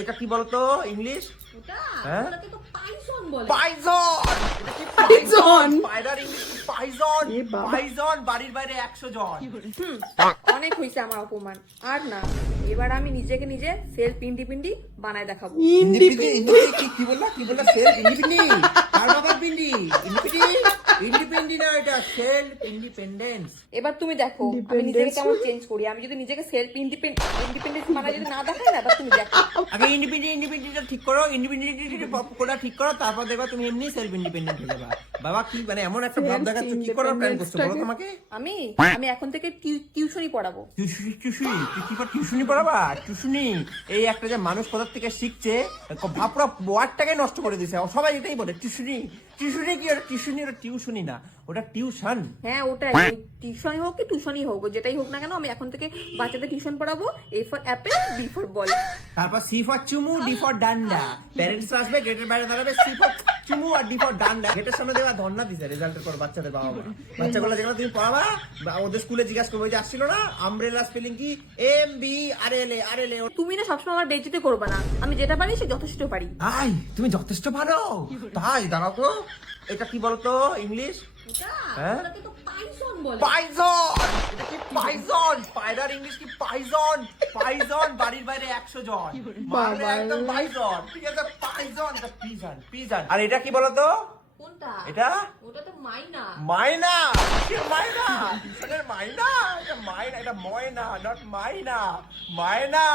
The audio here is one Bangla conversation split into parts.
এটা কি বলতো ইংলিশ? ওটা হ্যাঁ? ওটাকে তো পাইসন বলে। পাইজন। এটা কি পাইজন? পায়রার ইংলিশ কি পাইজন? এ বাবা। পাইজন বাড়ির বাইরে 100 জন। অনেক হয়েছে আমার অপমান, আর না। এবার আমি নিজেকে নিজে সেলফ ইন্ডিপেন্ডেন্ট বানায় দেখাবো। কি বললা? কি বললা? Self independent. কার বাবার পিন্ডি? ইন্ডিপেন্ডেন্ট না, এটা সেলফ ইন্ডিপেন্ডেন্স। এবার তুমি দেখো আমি নিজেকে কেমন চেঞ্জ করি। আমি যদি নিজেকে সেলফ ইন্ডিপেন্ডেন্ট বানায় যদি না দেখাই না, এবার তুমি দেখো। আগে ইন্ডিপেন্ডেন্ট ঠিক করো, ইন্ডিপেন্ডেন্ট কোডা ঠিক করো, তারপর দেখবা তুমি এমনি সেলফ ইন্ডিপেন্ডেন্ট হয়ে যাবা। বাবা কি মানে এমন একটা ভাব দেখাচ্ছ, কি করার প্ল্যান করছো বলো তোমাকে? আমি আমি এখন থেকে টিউশনই পড়াবো। টিউশনি? তুই কি টিউশনি পড়াবা? টিউশনি এই একটা যে মানুষ কোথা থেকে শিখছে, ভাবরা ওয়ার্ডটাকে নষ্ট করে দিছে। সবাই এটাই বলে টিউশনি। টিউশনি কি? ওটা টিউশনি, ওটা টিউশনি না, ওটা টিউশন। হ্যাঁ ওটাই, টিউশনই হোক কি টিউশনই হোক, যেটাই হোক না কেন, আমি এখন থেকে বাচ্চাদের টিউশন পড়াবো। A for apple, B for ball. তারপর সি ফর চুমু, ডি ফর ডান্ডা। প্যারেন্টস আসবে, গেটের বাইরে দাঁড়াবে, সি ফর চুমু আর ডি ফর ডান্ডা। গেটের সামনে দেওয়া ধর্ণা দিছে রেজাল্টের পর বাচ্চাদের বাবা মা। বাচ্চাগুলো যেগুলো তুমি পড়াবা, ওদের স্কুলে জিজ্ঞাসা করবো যে আসছিল না আমব্রেলা স্পেলিং কি, MBRLA। তুমি না সবসময় আমার বেইজ্জতি করবে না। আমি যেটা পারি সে যথেষ্ট পারি। আই তুমি যথেষ্ট ভালো। তাই দাঁড়াও তো, এটা কি বলতো ইংলিশ? হ্যাঁ? ওটাকে তো পাইসন বলে। পাইজন। এটা কি পাইজন? পায়রার ইংলিশ কি পাইজন? পাইজন বাড়ির বাইরে 100 জন। মারলে একদম পাইজন। ঠিক আছে, পাইজন, এটা পিজন, পিজন। আর এটা কি বলতো? কোনটা? এটা ওটা তো মাইনা। মাইনা। কি মাইনা? টিউশনের মাইনা? এটা মাইনা, এটা ময়না, নট মাইনা। মাইনা,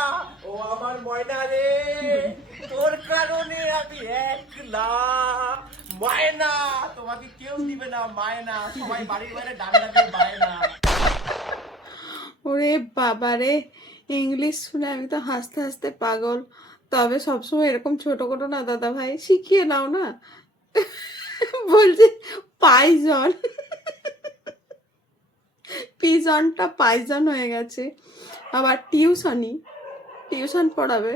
ও আমার ময়না রে, তোর কারণে আমি একলা। মায়না, তোমাকে কেউ দিবে না মায়না, সবাই বাড়ির বাইরে ডান্ডা দিয়ে বায়না। ওরে বাবারে, ইংলিশ শুনে আমি তো হাসতে হাসতে পাগল। তবে সবসময় এরকম ছোট করো না দাদা ভাই, শিখিয়ে নাও না। বলছি পাইজন, পিজনটা পাইজন হয়ে গেছে। আবার টিউশন পড়াবে,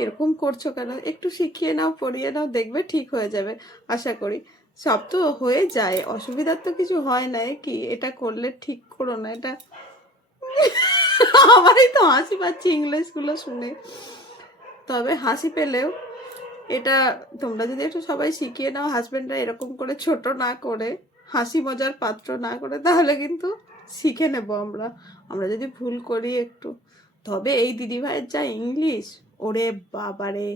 এরকম করছো কেন? একটু শিখিয়ে নাও, পড়িয়ে নাও, দেখবে ঠিক হয়ে যাবে আশা করি। সব তো হয়ে যায়, অসুবিধার তো কিছু হয় না। এ কি, এটা করলে ঠিক করো না এটা। আমারই তো হাসি পাচ্ছে ইংলিশগুলো শুনে। তবে হাসি পেলেও এটা তোমরা যদি একটু সবাই শিখিয়ে নাও, হাজবেন্ডরা এরকম করে ছোট না করে, হাসি মজার পাত্র না করে, তাহলে কিন্তু শিখে নেব আমরা। আমরা যদি ভুল করি একটু। তবে এই দিদিভাইয়ের যা ইংলিশ, ওরে বাবারে,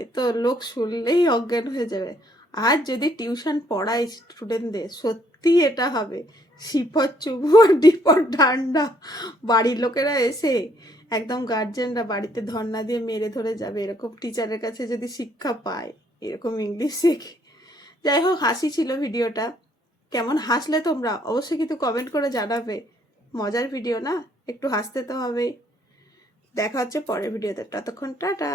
এ তো লোক শুনলেই অজ্ঞান হয়ে যাবে। আর যদি টিউশন পড়াই স্টুডেন্টদের, সত্যি এটা হবে শিফর চুবু আর ডিপর ডান্ডা। বাড়ির লোকেরা এসে একদম গার্জেনরা বাড়িতে ধর্ণা দিয়ে মেরে ধরে যাবে, এরকম টিচারের কাছে যদি শিক্ষা পায়, এরকম ইংলিশ শেখে। যাই হোক, হাসি ছিল ভিডিওটা। কেমন হাসলে তোমরা অবশ্যই কিন্তু কমেন্ট করে জানাবে। মজার ভিডিও না, একটু হাসতে তো হবেই। দেখা হচ্ছে পরের ভিডিওতে, ততক্ষণ টাটা।